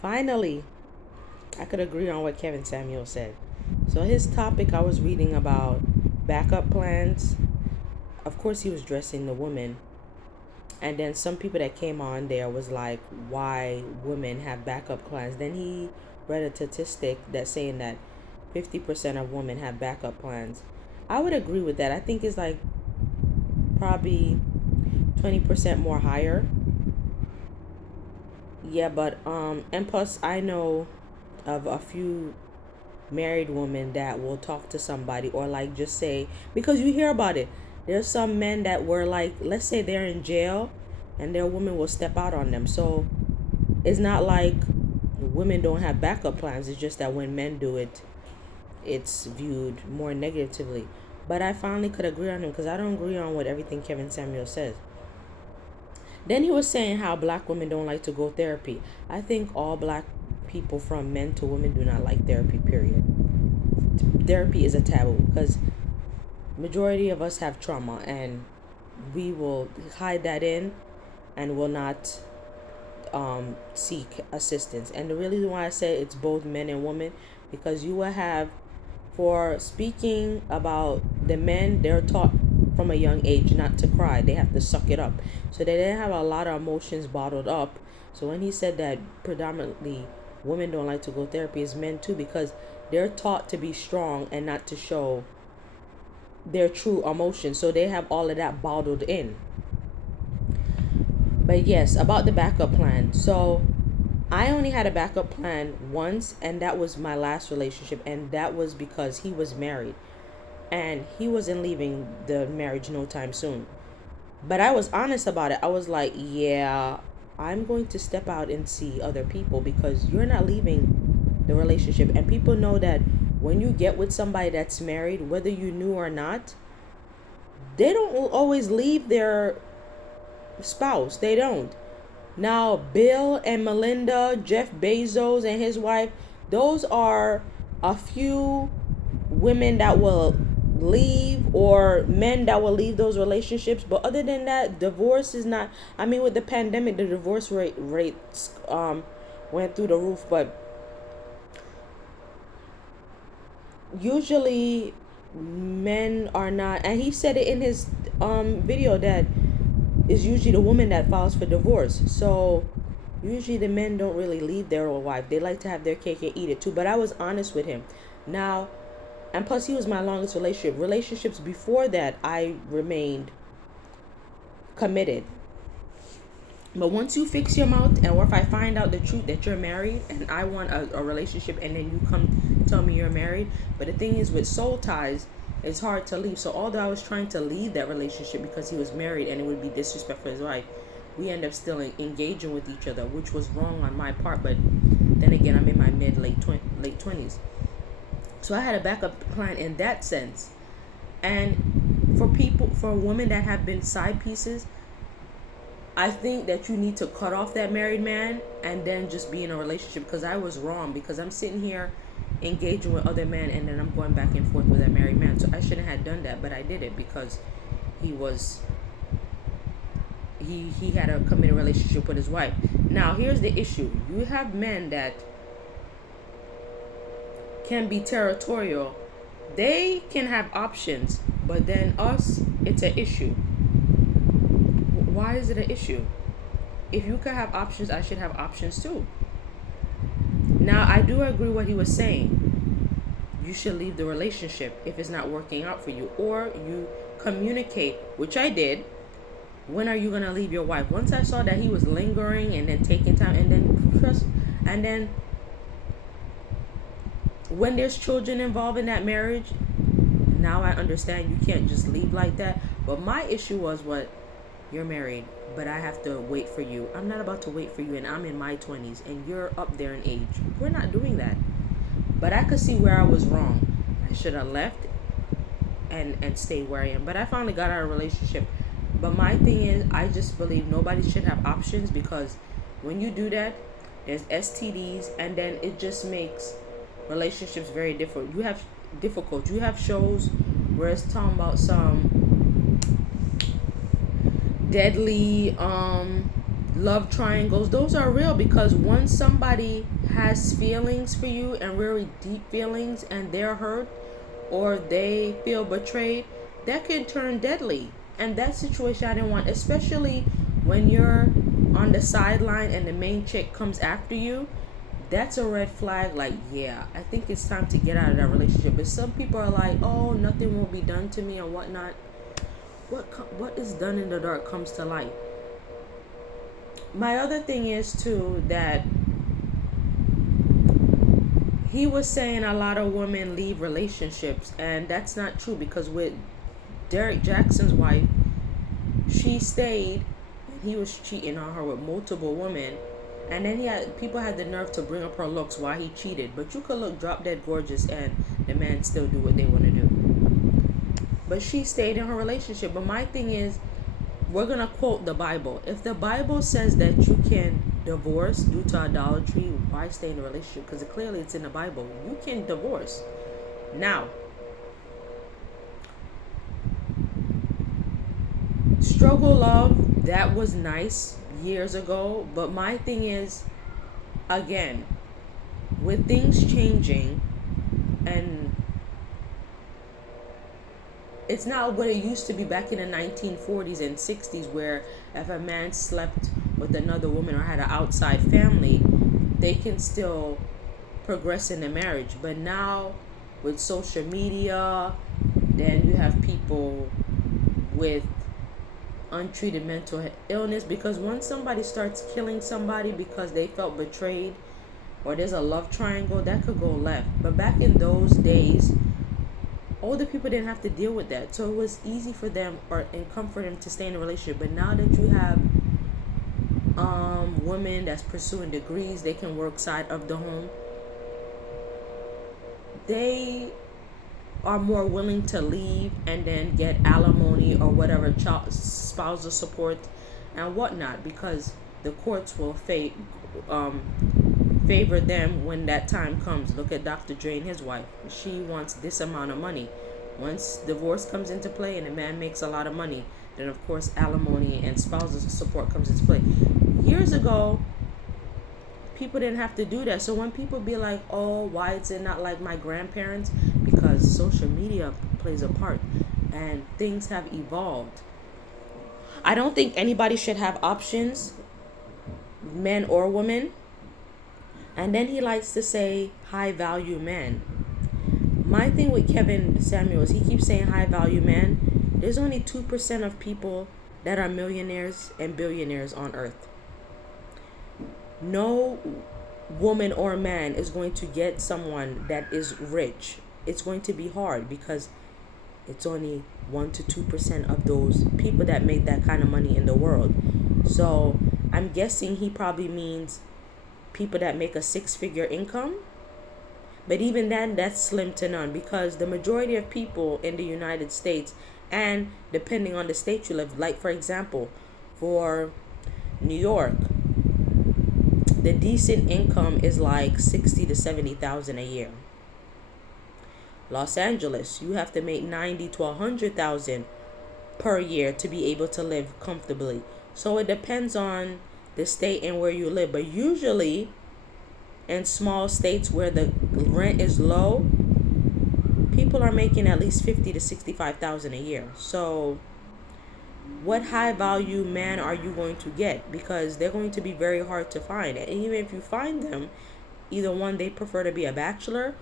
Finally, I could agree on what Kevin Samuel said. So his topic, I was reading about backup plans. Of course, he was dressing the woman, and then some people that came on there was like, why women have backup plans. Then he read a statistic that's saying that 50% of women have backup plans. I would agree with that. I think it's like probably 20% more higher. Yeah, but and plus I know of a few married women that will talk to somebody or like just say, because you hear about it. There's some men that were like, let's say they're in jail and their woman will step out on them. So it's not like women don't have backup plans. It's just that when men do it, it's viewed more negatively. But I finally could agree on him because I don't agree on what everything Kevin Samuel says. Then he was saying how black women don't like to go therapy. I think all black people, from men to women, do not like therapy, period. Therapy is a taboo because majority of us have trauma and we will hide that in and will not seek assistance. And the reason why I say it's both men and women, because you will have, for speaking about the men, they're taught from a young age not to cry. They have to suck it up. So they didn't have a lot of emotions bottled up. So when he said that predominantly women don't like to go therapy, is men too, because they're taught to be strong and not to show their true emotions. So they have all of that bottled in. But yes, about the backup plan. So I only had a backup plan once, and that was my last relationship, and that was because he was married and he wasn't leaving the marriage no time soon. But I was honest about it. I was like, yeah, I'm going to step out and see other people because you're not leaving the relationship. And people know that when you get with somebody that's married, whether you knew or not, they don't always leave their spouse. They don't. Now, Bill and Melinda, Jeff Bezos and his wife, those are a few women that will leave, or men that will leave those relationships. But other than that, divorce is not, I mean, with the pandemic, the divorce rates went through the roof. But usually men are not, and he said it in his video, that it's usually the woman that files for divorce. So usually the men don't really leave their old wife. They like to have their cake and eat it too. But I was honest with him. Now, and plus he was my longest relationship. Relationships before that, I remained committed. But once you fix your mouth, or if I find out the truth that you're married and I want a relationship, and then you come tell me you're married. But the thing is, with soul ties, it's hard to leave. So although I was trying to leave that relationship because he was married and it would be disrespect for his wife, we end up still engaging with each other, which was wrong on my part. But then again, I'm in my late 20s. So I had a backup plan in that sense. And for women that have been side pieces, I think that you need to cut off that married man and then just be in a relationship, because I was wrong, because I'm sitting here engaging with other men and then I'm going back and forth with that married man. So I shouldn't have done that, but I did it because he was he had a committed relationship with his wife. Now here's the issue. You have men that can be territorial. They can have options, but then us, it's an issue. Why is it an issue? If you could have options, I should have options too. Now, I do agree what he was saying. You should leave the relationship if it's not working out for you, or you communicate, which I did. When are you gonna leave your wife? Once I saw that he was lingering and then taking time, and then when there's children involved in that marriage, now I understand you can't just leave like that. But my issue was, what, you're married, but I have to wait for you. I'm not about to wait for you, and I'm in my 20s and you're up there in age. We're not doing that. But I could see where I was wrong. I should have left and stayed where I am. But I finally got out of a relationship. But my thing is, I just believe nobody should have options, because when you do that, there's STDs, and then it just makes relationships very different. You have shows where it's talking about some deadly love triangles, those are real, because once somebody has feelings for you and really deep feelings and they're hurt or they feel betrayed, that can turn deadly. And that situation I didn't want, especially when you're on the sideline and the main chick comes after you. That's a red flag. Like, yeah, I think it's time to get out of that relationship. But some people are like, oh, nothing will be done to me and whatnot. What is done in the dark comes to light. My other thing is too that he was saying a lot of women leave relationships, and that's not true, because with Derek Jackson's wife, she stayed and he was cheating on her with multiple women, and then people had the nerve to bring up her looks while he cheated. But you could look drop dead gorgeous and the man still do what they want to do. But she stayed in her relationship. But my thing is, we're gonna quote the Bible. If the Bible says that you can divorce due to idolatry, why stay in a relationship? Because clearly it's in the Bible. You can divorce. Now, struggle love, that was nice years ago. But my thing is, again, with things changing, and it's not what it used to be back in the 1940s and 60s, where if a man slept with another woman or had an outside family, they can still progress in the marriage. But now with social media, then you have people with untreated mental illness, because once somebody starts killing somebody because they felt betrayed or there's a love triangle, that could go left. But back in those days, older people didn't have to deal with that, so it was easy for them and comfort them to stay in a relationship. But now that you have women that's pursuing degrees, they can work side of the home, they are more willing to leave and then get alimony or whatever, spousal support and whatnot, because the courts will favor them when that time comes. Look at Dr. Dre and his wife. She wants this amount of money. Once divorce comes into play and the man makes a lot of money, then of course alimony and spousal support comes into play. Years ago, people didn't have to do that. So when people be like, oh, why is it not like my grandparents? Because social media plays a part and things have evolved. I don't think anybody should have options, men or women. And then he likes to say high value man. My thing with Kevin Samuels, he keeps saying high value man. There's only 2% of people that are millionaires and billionaires on earth. No woman or man is going to get someone that is rich. It's going to be hard, because it's only 1 to 2% of those people that make that kind of money in the world. So I'm guessing he probably means people that make a 6-figure income. But even then, that's slim to none, because the majority of people in the United States, and depending on the state you live, like for example, for New York, the decent income is like 60 to 70,000 a year. Los Angeles, you have to make 90 to 100,000 per year to be able to live comfortably. So it depends on the state and where you live. But usually in small states where the rent is low, people are making at least 50 to 65,000 a year. So what high value man are you going to get? Because they're going to be very hard to find. And even if you find them, either one, they prefer to be a bachelor,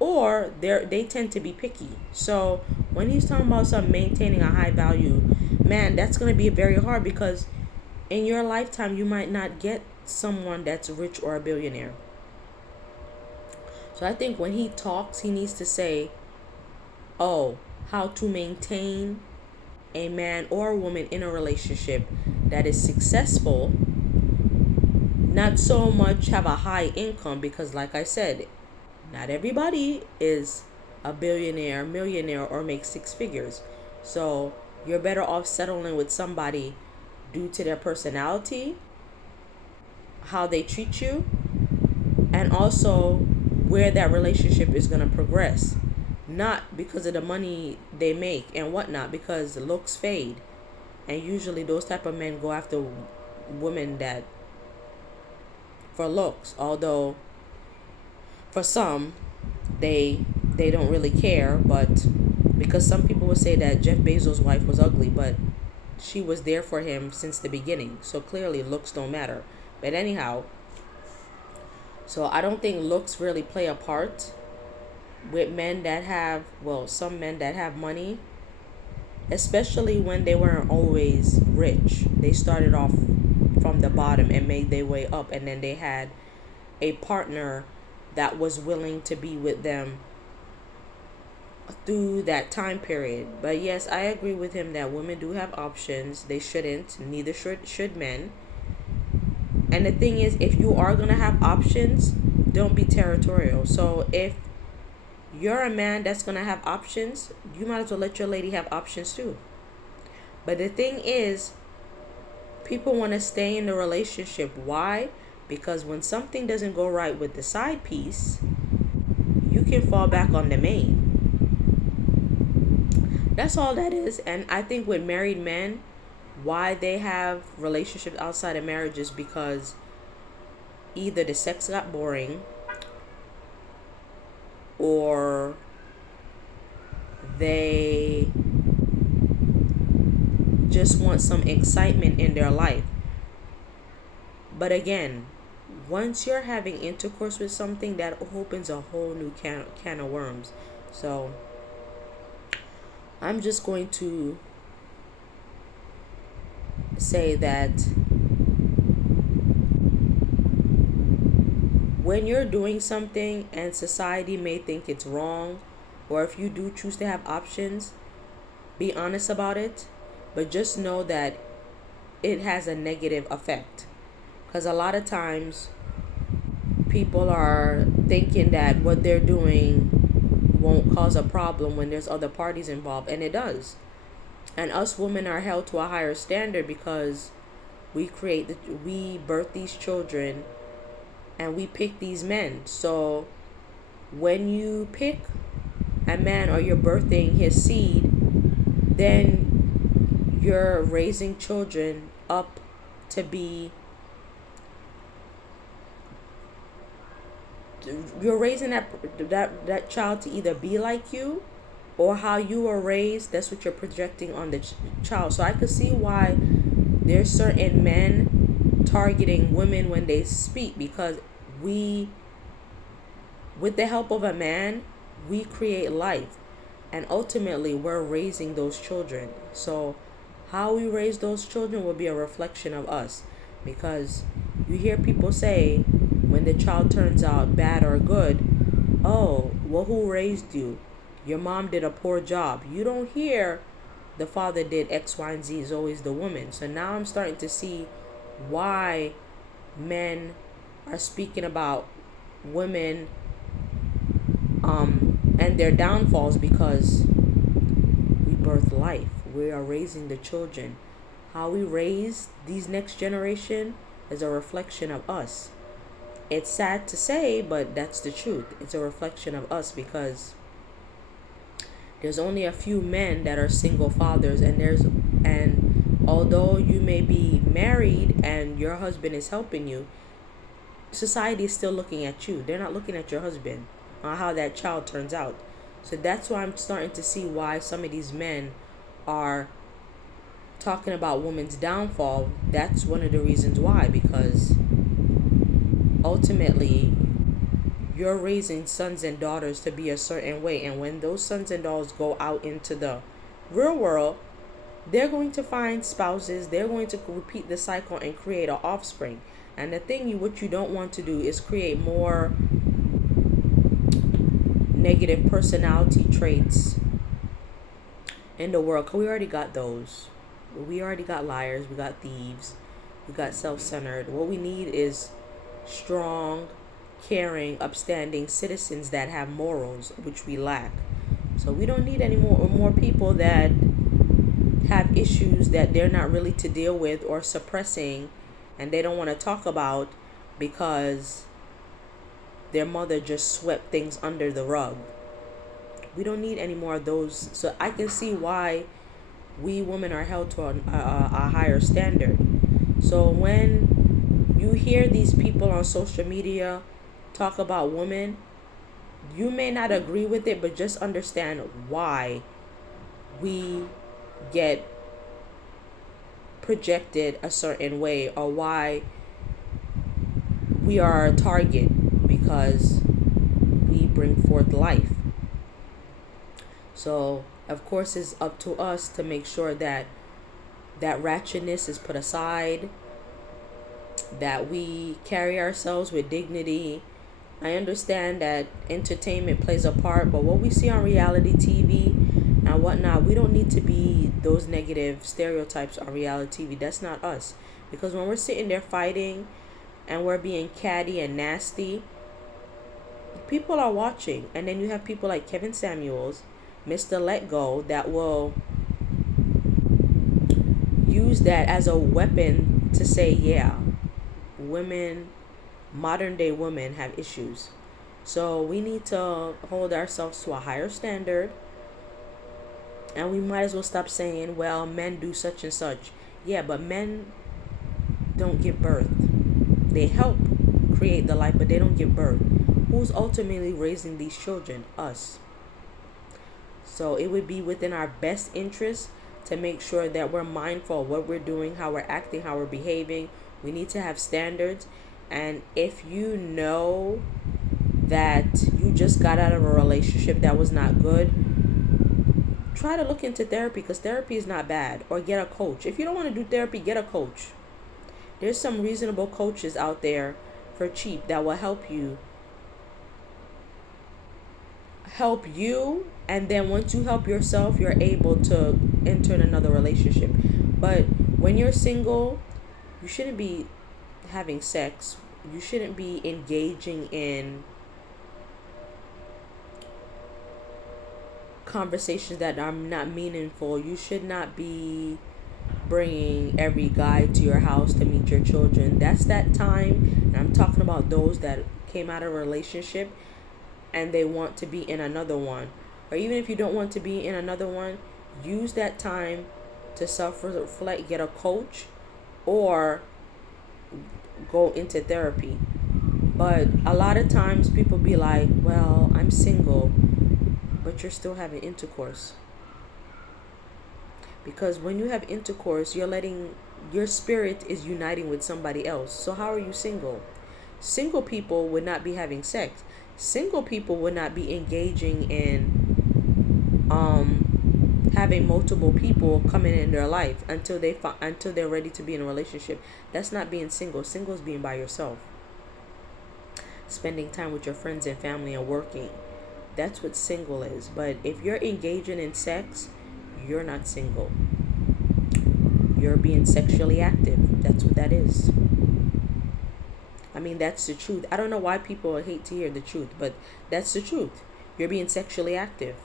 or they tend to be picky. So when he's talking about some maintaining a high value man, that's going to be very hard, because in your lifetime you might not get someone that's rich or a billionaire. So I think when he talks, he needs to say, oh, how to maintain a man or a woman in a relationship that is successful, not so much have a high income, because like I said, not everybody is a billionaire, millionaire, or makes 6 figures. So you're better off settling with somebody due to their personality, how they treat you, and also where that relationship is going to progress. Not because of the money they make and whatnot, because looks fade. And usually those type of men go after women that for looks, although for some they don't really care, but because some people would say that Jeff Bezos' wife was ugly, but she was there for him since the beginning. So clearly looks don't matter. But anyhow, so I don't think looks really play a part with men that have, well, some men that have money, especially when they weren't always rich. They started off from the bottom and made their way up, and then they had a partner that was willing to be with them through that time period. But yes, I agree with him that women do have options. They shouldn't, neither should men. And the thing is, if you are going to have options, don't be territorial. So if you're a man that's going to have options, you might as well let your lady have options too. But the thing is, people want to stay in the relationship. Why? Because when something doesn't go right with the side piece, you can fall back on the main. That's all that is. And I think with married men, why they have relationships outside of marriage is because either the sex got boring, or they just want some excitement in their life. But again, once you're having intercourse with something, that opens a whole new can of worms. So I'm just going to say that when you're doing something and society may think it's wrong, or if you do choose to have options, be honest about it, but just know that it has a negative effect. Because a lot of times people are thinking that what they're doing won't cause a problem when there's other parties involved, and it does. And us women are held to a higher standard because we birth these children and we pick these men. So when you pick a man or you're birthing his seed, then you're raising children up to be, you're raising that child to either be like you, or how you were raised. That's what you're projecting on the child. So I could see why there's certain men targeting women when they speak, because with the help of a man, we create life, and ultimately we're raising those children. So how we raise those children will be a reflection of us, because you hear people say when the child turns out bad or good, oh, well, who raised you? Your mom did a poor job. You don't hear the father did X, Y, and Z. Is always the woman. So now I'm starting to see why men are speaking about women and their downfalls, because we birth life. We are raising the children. How we raise these next generation is a reflection of us. It's sad to say, but that's the truth. It's a reflection of us, because there's only a few men that are single fathers, and although you may be married and your husband is helping you, society is still looking at you. They're not looking at your husband on how that child turns out. So that's why I'm starting to see why some of these men are talking about women's downfall. That's one of the reasons why, because ultimately you're raising sons and daughters to be a certain way, and when those sons and daughters go out into the real world, they're going to find spouses. They're going to repeat the cycle and create an offspring. And the thing what you don't want to do is create more negative personality traits in the world, because we already got those. We already got liars, we got thieves, we got self-centered. What we need is strong, caring, upstanding citizens that have morals, which we lack. So we don't need any more people that have issues that they're not really to deal with, or suppressing, and they don't want to talk about because their mother just swept things under the rug. We don't need any more of those. So I can see why we women are held to a higher standard. So when you hear these people on social media talk about women, you may not agree with it, but just understand why we get projected a certain way, or why we are a target, because we bring forth life. So of course it's up to us to make sure that that ratchetness is put aside, that we carry ourselves with dignity. I understand that entertainment plays a part, but what we see on reality TV and whatnot, we don't need to be those negative stereotypes on reality TV. That's not us. Because when we're sitting there fighting and we're being catty and nasty, people are watching. And then you have people like Kevin Samuels, Mr. Let Go, that will use that as a weapon to say, yeah, women, modern day women have issues. So we need to hold ourselves to a higher standard, and we might as well stop saying, well, men do such and such. Yeah, but men don't give birth. They help create the life, but they don't give birth. Who's ultimately raising these children? Us. So it would be within our best interest to make sure that we're mindful of what we're doing, how we're acting, how we're behaving. We need to have standards. And if you know that you just got out of a relationship that was not good, try to look into therapy, because therapy is not bad. Or get a coach. If you don't want to do therapy, get a coach. There's some reasonable coaches out there for cheap that will help you, and then once you help yourself, you're able to enter in another relationship. But when you're single, you shouldn't be having sex. You shouldn't be engaging in conversations that are not meaningful. You should not be bringing every guy to your house to meet your children. That's that time. And I'm talking about those that came out of a relationship and they want to be in another one. Or even if you don't want to be in another one, use that time to self-reflect, get a coach, or go into therapy. But a lot of times people be like, well, I'm single, but you're still having intercourse. Because when you have intercourse, you're letting your spirit is uniting with somebody else. So how are you single? Single people would not be having sex. Single people would not be engaging in having multiple people coming in their life until they're ready to be in a relationship. That's not being single. Single is being by yourself, spending time with your friends and family and working. That's what single is. But if you're engaging in sex, you're not single. You're being sexually active. That's what that is. I mean, that's the truth. I don't know why people hate to hear the truth, but that's the truth. You're being sexually active.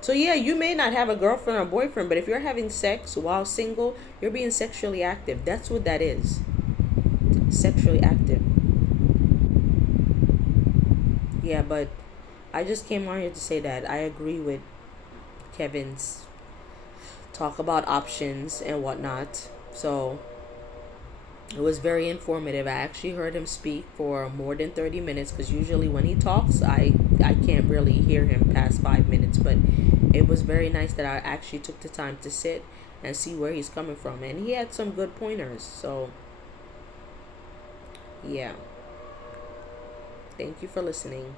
So yeah, you may not have a girlfriend or boyfriend, but if you're having sex while single, you're being sexually active. That's what that is. Sexually active. Yeah, but I just came on here to say that I agree with Kevin's talk about options and whatnot. So it was very informative. I actually heard him speak for more than 30 minutes, because usually when he talks, I can't really hear him past 5 minutes. But it was very nice that I actually took the time to sit and see where he's coming from. And he had some good pointers. So, yeah. Thank you for listening.